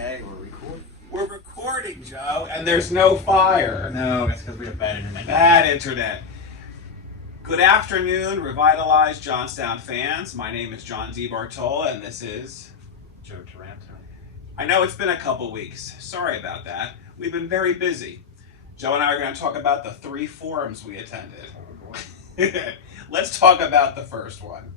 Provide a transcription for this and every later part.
Okay, we're recording. We're recording, Joe, and there's no fire. No, that's because we have bad internet. Bad internet. Good afternoon, Revitalize Johnstown fans. My name is John D. Bartola, and this is Joe Taranto. I know it's been a couple weeks. Sorry about that. We've been very busy. Joe and I are going to talk about the 3 forums we attended. Oh boy. Let's talk about the first one.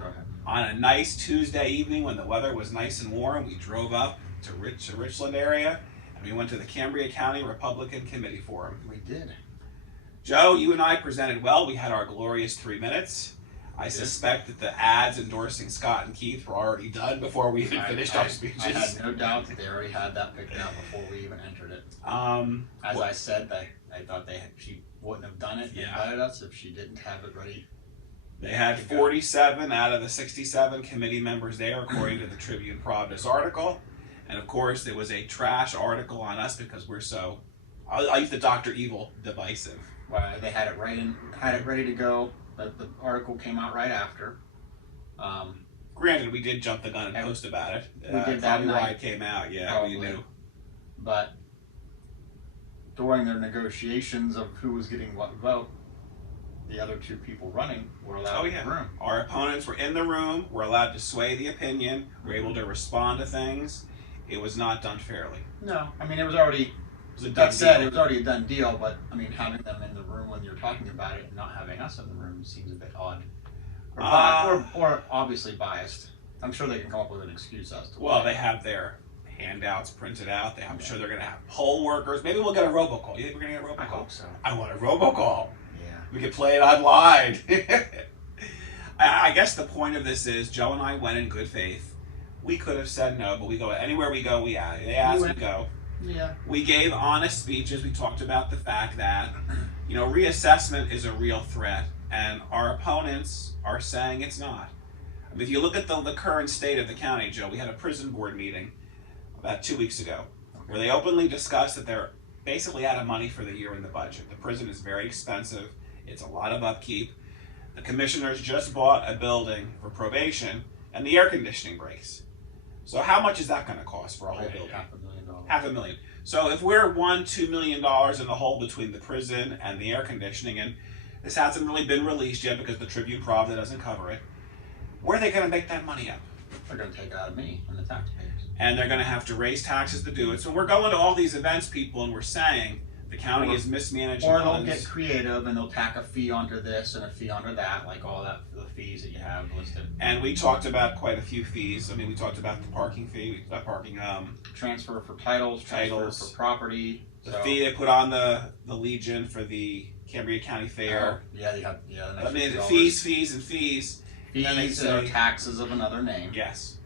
Go ahead. On a nice Tuesday evening when the weather was nice and warm, we drove up to Richland area, and we went to the Cambria County Republican Committee Forum. We did. Joe, you and I presented well. We had our glorious 3 minutes. I suspect that the ads endorsing Scott and Keith were already done before we even finished our speeches. I had no doubt that they already had that picked out before we even entered it. As I said, I thought she wouldn't have done it and invited us if she didn't have it ready. They had 47 out of the 67 committee members there, according to the Tribune Providence article. And of course, there was a trash article on us because we're so, I'll use the Dr. Evil, divisive. Well, they had it ready to go, but the article came out right after. Granted, we did jump the gun and post about it. We did that probably night. why it came out. Yeah, Probably. we knew. But during their negotiations of who was getting what vote, the other 2 people running were allowed in the room. Our opponents were in the room. We're allowed to sway the opinion. We're able to respond to things. It was not done fairly. No, I mean it was already. It was a done That said, deal. it was already a done deal. But I mean, having them in the room when you're talking about it and not having us in the room seems a bit odd, or obviously biased. I'm sure they can come up with an excuse as to Well, why. they have their handouts printed out. I'm sure they're going to have poll workers. Maybe we'll get a robocall. You think we're going to get a robocall? I hope so. I want a robocall. Yeah. We could play it online. I guess the point of this is Joe and I went in good faith. We could have said no, but we go anywhere we go. They ask, we go. Yeah. We gave honest speeches. We talked about the fact that, reassessment is a real threat, and our opponents are saying it's not. I mean, if you look at the current state of the county, Joe, we had a prison board meeting about 2 weeks ago, where they openly discussed that they're basically out of money for the year in the budget. The prison is very expensive. It's a lot of upkeep. The commissioners just bought a building for probation, and the air conditioning breaks. So how much is that going to cost for a whole building? $500,000. $500,000. So if we're $2 million in the hole between the prison and the air conditioning, and this hasn't really been released yet because the Tribune Providence doesn't cover it, where are they going to make that money up? They're going to take it out of me and the taxpayers. And they're going to have to raise taxes to do it. So we're going to all these events, people, and we're saying the county is mismanaging Or they'll funds. get creative and they'll tack a fee onto this and a fee onto that, like all that the fees that you have listed. And we talked about quite a few fees. I mean, we talked about the parking fee, we talked about parking, Transfer for titles, transfer for property. the fee they put on the Legion for the Cambria County Fair. Yeah, you have I mean, fees. Fees And they that are say, taxes of another name. yes.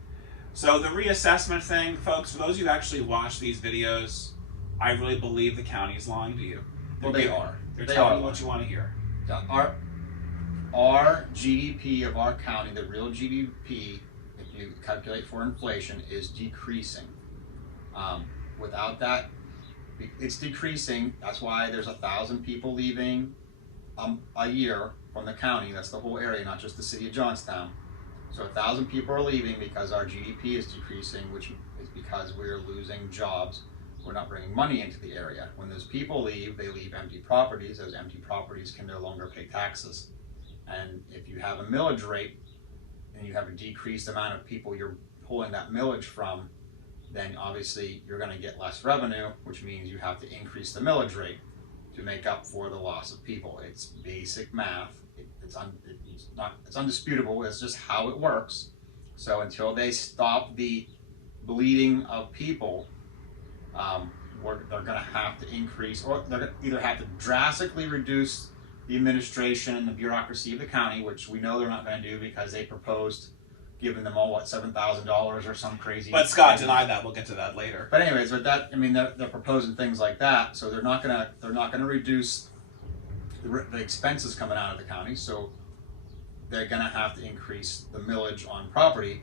So the reassessment thing, folks, for those of you who actually watch these videos, I really believe the county is lying to you. Well, they are. They're They telling are you what you want to hear. Our GDP of our county, the real GDP, if you calculate for inflation, is decreasing. Without that, it's decreasing. That's why there's 1,000 people leaving a year from the county. That's the whole area, not just the city of Johnstown. So 1,000 people are leaving because our GDP is decreasing, which is because we're losing jobs. We're not bringing money into the area. When those people leave, they leave empty properties. Those empty properties can no longer pay taxes. And if you have a millage rate and you have a decreased amount of people you're pulling that millage from, then obviously you're going to get less revenue, which means you have to increase the millage rate to make up for the loss of people. It's basic math. It's undisputable. It's just how it works. So until they stop the bleeding of people, they're going to have to increase, or they're going to either have to drastically reduce the administration and the bureaucracy of the county, which we know they're not going to do because they proposed giving them all $7,000 or some crazy. But Scott denied that. We'll get to that later. But anyways, with that, I mean, they're proposing things like that, so they're not gonna reduce the expenses coming out of the county. So they're gonna have to increase the millage on property,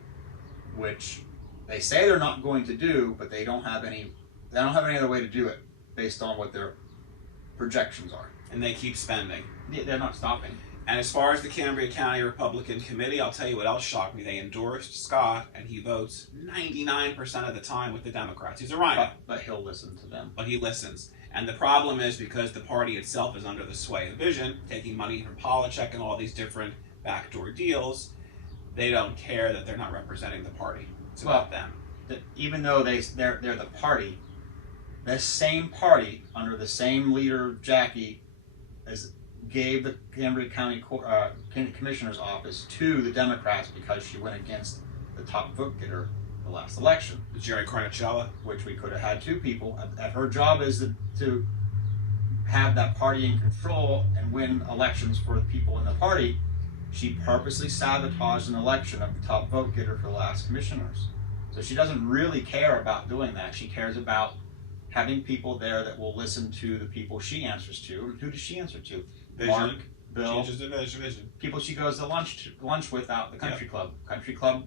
which they say they're not going to do, but they don't have any other way to do it based on what their projections are. And they keep spending. They're not stopping. And as far as the Cambria County Republican Committee, I'll tell you what else shocked me. They endorsed Scott, and he votes 99% of the time with the Democrats. He's a rhino. But he'll listen to them. But he listens. And the problem is because the party itself is under the sway of Vision, taking money from Polachek and all these different backdoor deals, they don't care that they're not representing the party. It's about them. Even though they're the party, the same party under the same leader, Jackie, gave the Cambria County Commissioner's office to the Democrats because she went against the top vote getter the last election. Jerry Carnicella. Which we could have had two people. Her job is to have that party in control and win elections for the people in the party. She purposely sabotaged an election of the top vote getter for the last commissioners. So she doesn't really care about doing that. She cares about having people there that will listen to the people she answers to. And who does she answer to? Vision. Mark, Bill. Changes the vision. People she goes to lunch with out the country club. Country club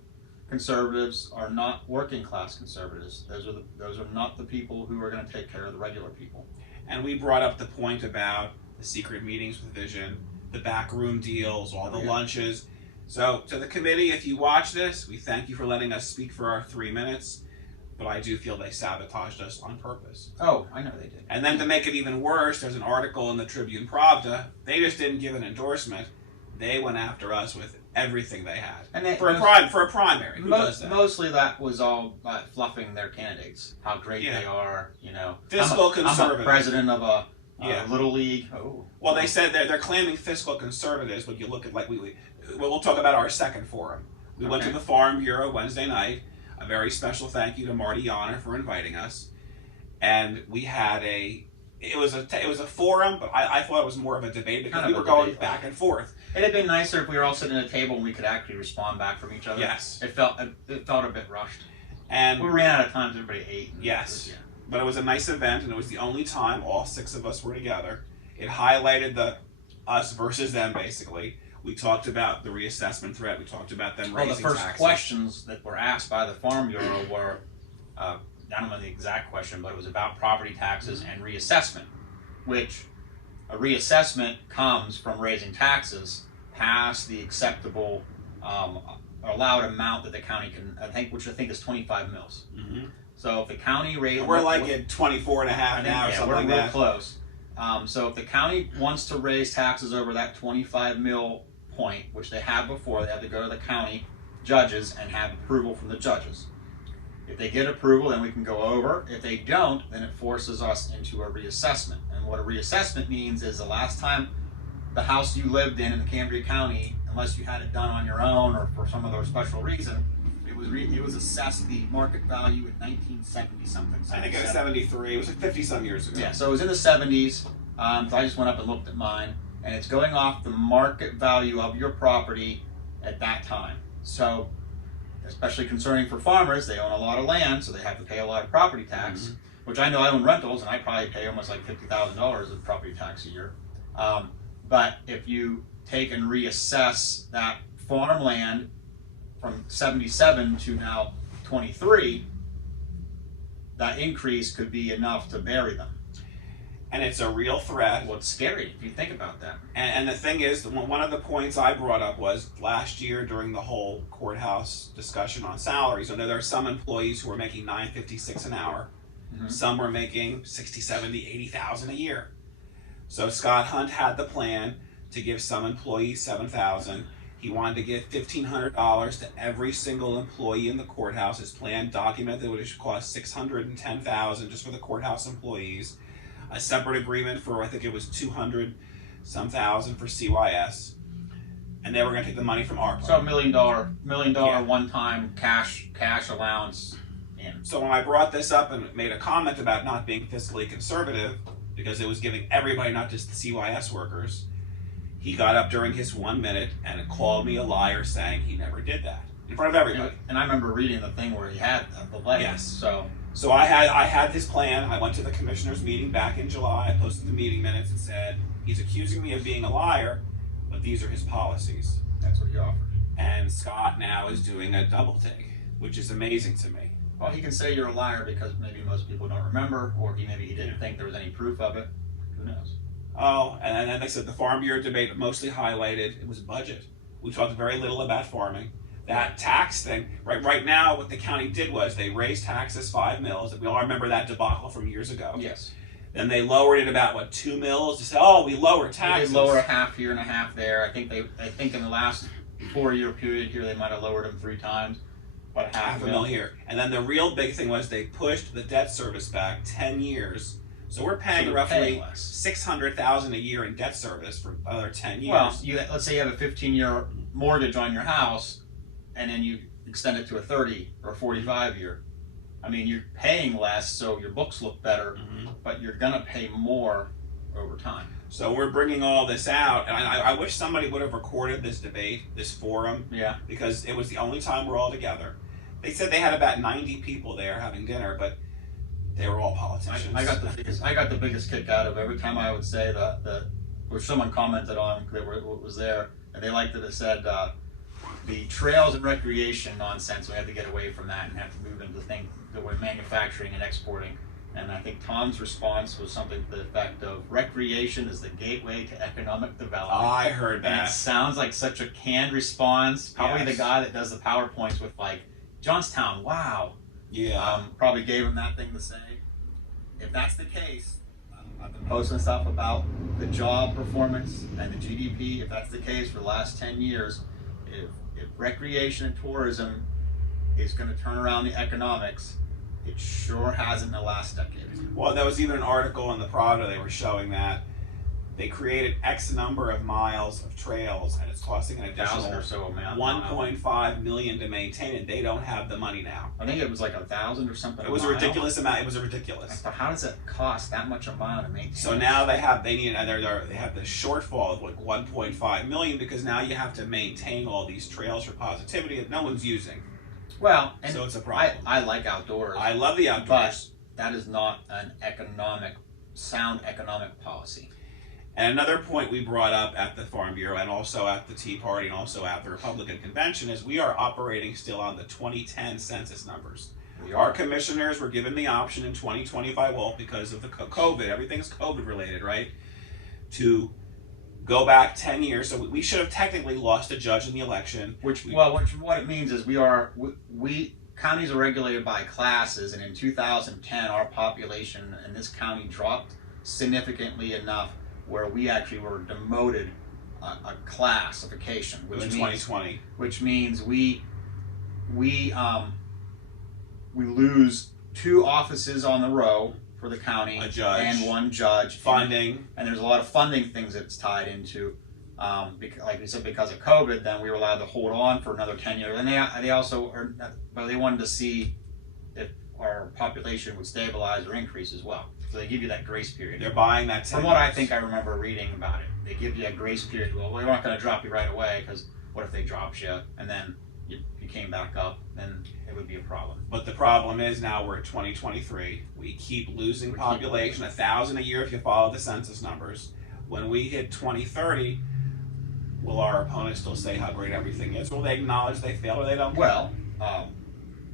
conservatives are not working class conservatives. Those are not the people who are going to take care of the regular people. And we brought up the point about the secret meetings with Vision, the backroom deals, all the lunches. So to the committee, if you watch this, we thank you for letting us speak for our 3 minutes. But I do feel they sabotaged us on purpose. Oh, I know they did. And then to make it even worse, there's an article in the Tribune Pravda. They just didn't give an endorsement. They went after us with everything they had. And for a primary. Who does that? Mostly that was all fluffing their candidates. How great they are, you know. Fiscal conservative. I'm a president of a little league. Oh. Well, they said they're claiming fiscal conservatives, but you look at we'll talk about our second forum. We went to the Farm Bureau Wednesday night. A very special thank you to Marty Yonner for inviting us, and we had it was a forum, but I thought it was more of a debate because we were going back and forth. It'd have been nicer if we were all sitting at a table and we could actually respond back from each other. Yes, it felt a bit rushed, and we ran out of time. Everybody ate. Yes, but it was a nice event, and it was the only time all 6 of us were together. It highlighted the us versus them basically. We talked about the reassessment threat. We talked about them raising taxes. Well, the first questions that were asked by the Farm Bureau were, I don't know the exact question, but it was about property taxes and reassessment, which a reassessment comes from raising taxes past the acceptable allowed amount that the county can, which I think is 25 mils. Mm-hmm. So if the county raised... We're like at 24 and a half now or something like that. We're close. So if the county wants to raise taxes over that 25 mil point, which they have before, they have to go to the county judges and have approval from the judges. If they get approval, then we can go over. If they don't, then it forces us into a reassessment. And what a reassessment means is the last time the house you lived in Cambria County, unless you had it done on your own or for some other special reason, it was assessed the market value in 1970 something. I think it was 73. It was 50 some years ago. Yeah, so it was in the 70s. So I just went up and looked at mine, and it's going off the market value of your property at that time. So, especially concerning for farmers, they own a lot of land, so they have to pay a lot of property tax, which I know I own rentals, and I probably pay almost like $50,000 of property tax a year. But if you take and reassess that farmland from 77 to now 23, that increase could be enough to bury them. And it's a real threat. Well, it's scary if you think about that. And the thing is, one of the points I brought up was last year during the whole courthouse discussion on salaries. I know there are some employees who are making $9.56 an hour. Mm-hmm. Some were making $60,000, $70,000, $80,000 a year. So Scott Hunt had the plan to give some employees $7,000. He wanted to give $1,500 to every single employee in the courthouse. His plan documented that it would cost $610,000 just for the courthouse employees. A separate agreement for, I think it was $200-some thousand for CYS. And they were going to take the money from ARPA. So $1 million one-time cash allowance. In. So when I brought this up and made a comment about not being fiscally conservative, because it was giving everybody, not just the CYS workers, he got up during his 1 minute and called me a liar, saying he never did that in front of everybody. And I remember reading the thing where he had the letter. Yes. So I had his plan. I went to the commissioners meeting back in July. I posted the meeting minutes and said, he's accusing me of being a liar, but these are his policies. That's what he offered. And Scott now is doing a double take, which is amazing to me. Well, he can say you're a liar because maybe most people don't remember, or maybe he didn't think there was any proof of it. Who knows? Oh, and then they said the Farm Bureau debate mostly highlighted, it was budget. We talked very little about farming. That tax thing, right now, what the county did was they raised taxes 5 mils. We all remember that debacle from years ago. Yes. Then they lowered it about, what, 2 mils? To say, oh, we lowered taxes. They did lower a half year and a half there. I think in the last 4-year period here, they might have lowered them 3 times. About half a mil here. And then the real big thing was they pushed the debt service back 10 years. So we're paying roughly $600,000 a year in debt service for another 10 years. Well, let's say you have a 15-year mortgage on your house, and then you extend it to a 30 or 45-year. I mean, you're paying less, so your books look better, but you're gonna pay more over time. So we're bringing all this out, and I wish somebody would have recorded this debate, this forum, because it was the only time we're all together. They said they had about 90 people there having dinner, but they were all politicians. I got the biggest kick out of every time I would say or someone commented on what was there, and they liked that it said the trails and recreation nonsense. We had to get away from that and have to move into things that were manufacturing and exporting. And I think Tom's response was something to the effect of recreation is the gateway to economic development. I heard that. And it sounds like such a canned response. Probably the guy that does the PowerPoints with like Johnstown. Wow. Yeah. Probably gave him that thing to say. If that's the case, I've been posting stuff about the job performance and the GDP. If that's the case for the last 10 years, if recreation and tourism is going to turn around the economics, it sure hasn't in the last decade. Well, there was even an article in the Prada, they were showing that they created X number of miles of trails, and it's costing an additional $1.5 million to maintain it. They don't have the money now. I think it was like 1,000 or something. It was a ridiculous amount. It was ridiculous. But how does it cost that much a mile to maintain? So now they have the shortfall of like 1.5 million because now you have to maintain all these trails for positivity that no one's using. Well, and so it's a problem. I like outdoors. I love the outdoors. But that is not an sound economic policy. And another point we brought up at the Farm Bureau and also at the Tea Party and also at the Republican Convention is we are operating still on the 2010 census numbers. Our commissioners were given the option in 2025, well, because of the COVID, everything's COVID related, right? To go back 10 years. So we should have technically lost a judge in the election. What it means is counties are regulated by classes, and in 2010, our population in this county dropped significantly enough where we actually were demoted a classification, in 2020, which means we lose 2 offices on the row for the county, a judge, and 1 judge, funding, and there's a lot of funding things that it's tied into. Like we said, because of COVID, then we were allowed to hold on for another 10 years, and they also but they wanted to see if our population would stabilize or increase as well. So they give you that grace period. They're buying that 10 From what I think I remember reading about it, they give you a grace period. Well, we're not going to drop you right away because what if they dropped you and then you came back up? Then it would be a problem. But the problem is now we're at 2023. We keep losing population, 1,000 a year if you follow the census numbers. When we hit 2030, will our opponents still say how great everything is? Will they acknowledge they failed or they don't? Well,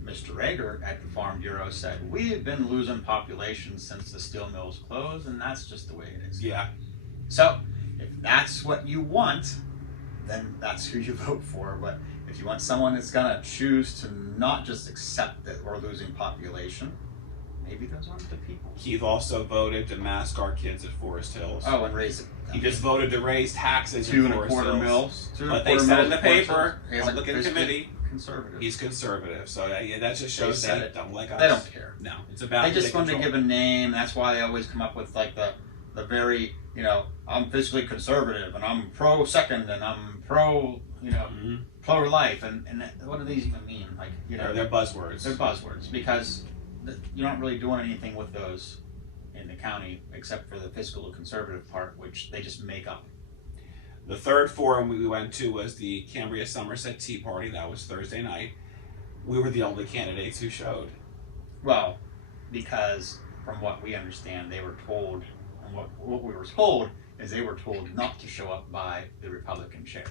Mr. Rager at the Farm Bureau said, we have been losing population since the steel mills closed, and that's just the way it is. Yeah. So, if that's what you want, then that's who you vote for. But if you want someone that's going to choose to not just accept that we're losing population, maybe those aren't the people. Keith also voted to mask our kids at Forest Hills. Oh, and raise it. He just voted to raise taxes in Forest Hills. 2.25 mils. But they said in the paper, Republican committee, conservative. he's conservative. So that just shows they don't like us. They don't care. No, it's about they just want to give a name. That's why they always come up with like the very, I'm fiscally conservative and I'm pro second and I'm pro, pro life and what do these even mean? Like, they're buzzwords. They're buzzwords because you're not really doing anything with those in the county except for the fiscal conservative part, which they just make up. The third forum we went to was the Cambria Somerset Tea Party. That was Thursday night. We were the only candidates who showed. Well, because from what we understand, they were told, and what we were told is they were told not to show up by the Republican chair.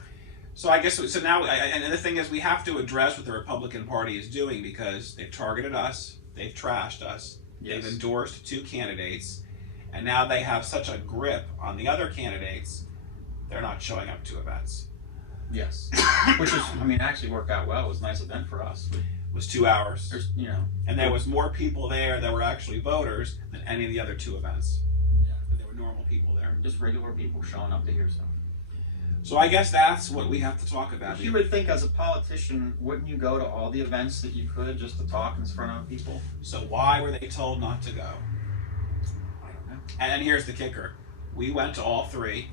So I guess, so now, and the thing is, we have to address what the Republican Party is doing because they've targeted us, they've trashed us, yes. They've endorsed 2 candidates, And now they have such a grip on the other candidates, they're not showing up to events. Yes. Which is, I mean, actually worked out well. It was a nice event for us. It was 2 hours. There's, you know. And there was more people there that were actually voters than any of the other 2 events. Yeah. There were normal people there. Just regular people showing up to hear stuff. So I guess that's what we have to talk about. You would think as a politician, wouldn't you go to all the events that you could just to talk in front of people? So why were they told not to go? I don't know. And here's the kicker. We went to all 3.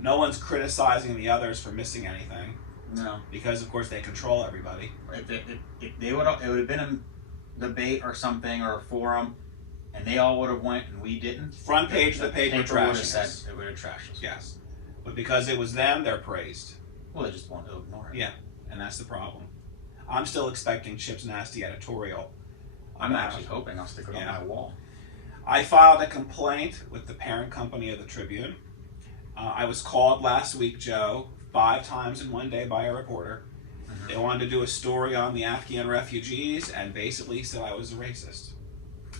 No one's criticizing the others for missing anything. No. Because, of course, they control everybody. If it would have been a debate or something or a forum, and they all would have went and we didn't. Front page of the paper trashing us. It would have trashed us. Yes. But because it was them, they're praised. Well, they just want to ignore it. Yeah, and that's the problem. I'm still expecting Chip's nasty editorial. I'm actually hoping I'll stick it on my wall. I filed a complaint with the parent company of the Tribune. I was called last week, Joe, 5 times in one day by a reporter. Mm-hmm. They wanted to do a story on the Afghan refugees and basically said I was a racist.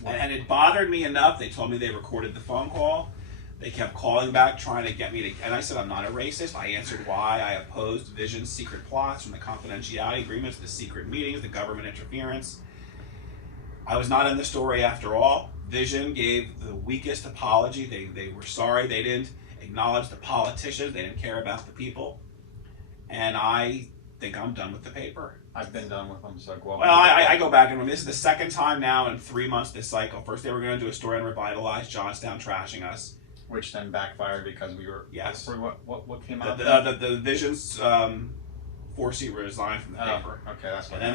And it bothered me enough. They told me they recorded the phone call. They kept calling back, trying to get me to, and I said I'm not a racist. I answered why I opposed Vision's secret plots, from the confidentiality agreements, the secret meetings, the government interference. I was not in the story after all. Vision gave the weakest apology. They were sorry. They didn't acknowledge the politicians. They didn't care about the people. And I think I'm done with the paper. I've been done with them, so I go back and this is the second time now in 3 months this cycle. First they were going to do a story on Revitalize, Johnstown trashing us. Which then backfired because we were. Yes. What came out? The Vision's 4-seat resigned from the paper. Okay, that's what. And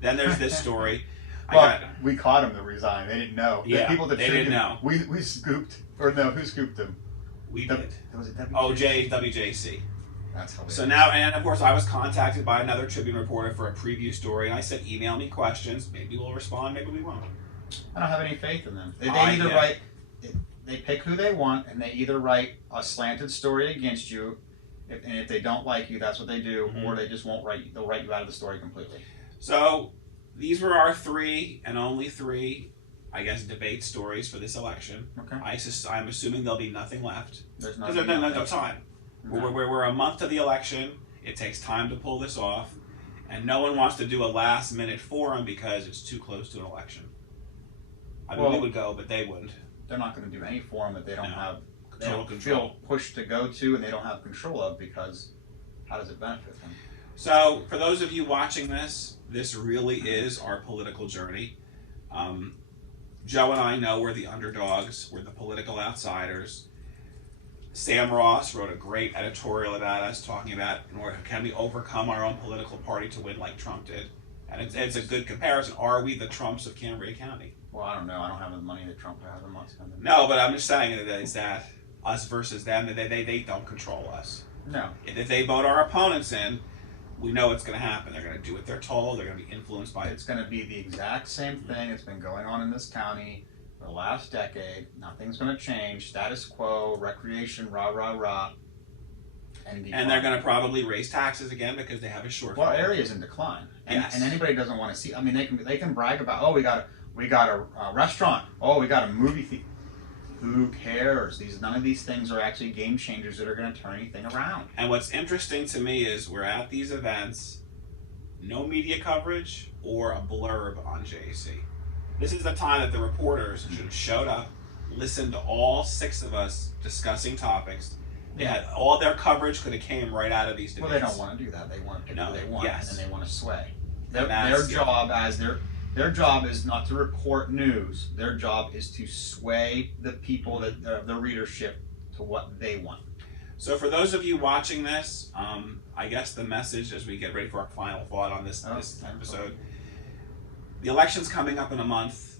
then there's this story. We caught him to resign. They didn't know. Yeah, the people that they didn't know. We scooped, or no, who scooped him? We did. Was it WJC. That's hilarious. So now, and of course, I was contacted by another Tribune reporter for a preview story, and I said, email me questions. Maybe we'll respond. Maybe we won't. I don't have any faith in them. They either write. They pick who they want, and they either write a slanted story against you, and if they don't like you, that's what they do, or they just won't write. They'll write you out of the story completely. So these were our 3 and only 3, I guess, debate stories for this election. Okay. I'm assuming there'll be nothing left. There's no time. No. We're a month to the election. It takes time to pull this off, and no one wants to do a last-minute forum because it's too close to an election. I mean, we would go, but they wouldn't. They're not going to do any forum that they don't have. They Total don't control. feel pushed to go to, and they don't have control of, because how does it benefit them? So, for those of you watching this really is our political journey. Joe and I know we're the underdogs. We're the political outsiders. Sam Ross wrote a great editorial about us, talking about can we overcome our own political party to win like Trump did? And it's a good comparison. Are we the Trumps of Cambria County? Well, I don't know. I don't have the money that Trump has. I'm not spending. No, but I'm just saying that it's that us versus them. That they don't control us. No. If they vote our opponents in, we know what's going to happen. They're going to do what they're told. They're going to be influenced by it. It's going to be the exact same thing that's been going on in this county for the last decade. Nothing's going to change. Status quo, recreation, rah, rah, rah. And they're going to probably raise taxes again because they have a shortfall. Well, area's in decline. And, yes. And anybody doesn't want to see. I mean, they can brag about, oh, we got a restaurant. Oh, we got a movie theater. Who cares? None of these things are actually game changers that are going to turn anything around. And what's interesting to me is we're at these events, no media coverage or a blurb on JAC. This is the time that the reporters should have showed up, listened to all 6 of us discussing topics. They had all their coverage could have came right out of these debates. Well, they don't want to do that. They want to pick who they want, and then they want to sway. Their job is not to report news. Their job is to sway the people, the readership, to what they want. So for those of you watching this, I guess the message as we get ready for our final thought on this episode, the election's coming up in a month.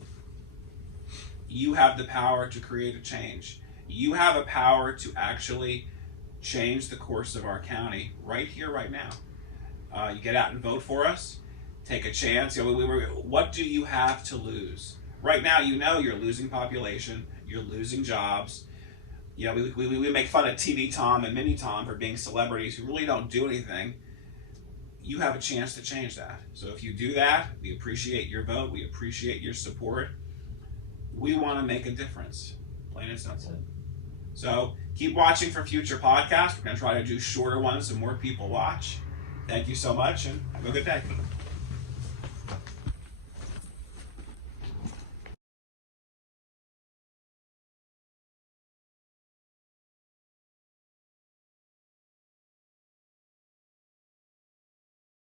You have the power to create a change. You have a power to actually change the course of our county right here, right now. You get out and vote for us. Take a chance. What do you have to lose? Right now, you're losing population. You're losing jobs. We make fun of TV Tom and Mini Tom for being celebrities who really don't do anything. You have a chance to change that. So if you do that, we appreciate your vote. We appreciate your support. We want to make a difference. Plain and simple. So keep watching for future podcasts. We're going to try to do shorter ones so more people watch. Thank you so much, and have a good day.